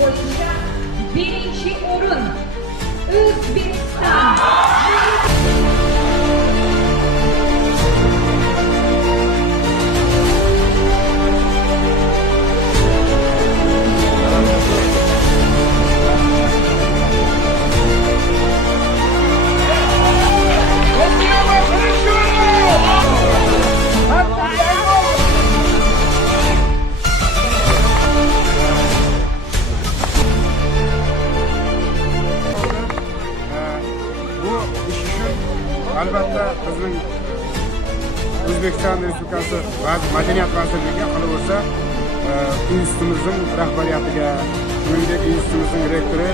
boyunca birinci o'rin O'zbekiston. Albatta bizning O'zbekiston Respublikasi Madaniyat vazirligiga qilib bo'lsa, institutimizning rahbariyatiga, shuningdek institutimizning rektori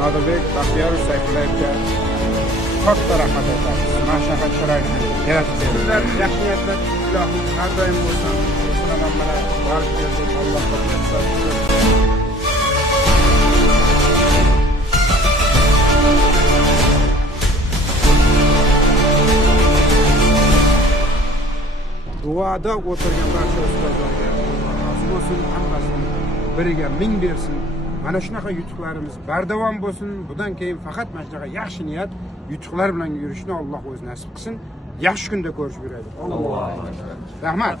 Nodirbek Baxtiyorov Sayfullayevga katta rahmat aytamiz. Mana shunaqa sharoit yaratib berdilar. Yaxshi niyatlar ilohim har doim bo'lsin. Mana barcha berdik. Allohga rahmat. Duoda o'tirgan barcha ustozlarga Alloh hammasini biriga ming bersin. Mana shunaqa yutuqlarimiz bardavom bo'lsin. Bundan keyin faqat mana shunaqa yaxshi niyat, yutuqlar bilan yurishni Alloh o'zi nasib qilsin. Yaxshi kunda ko'rishib yuraylik. Alloh rahmat.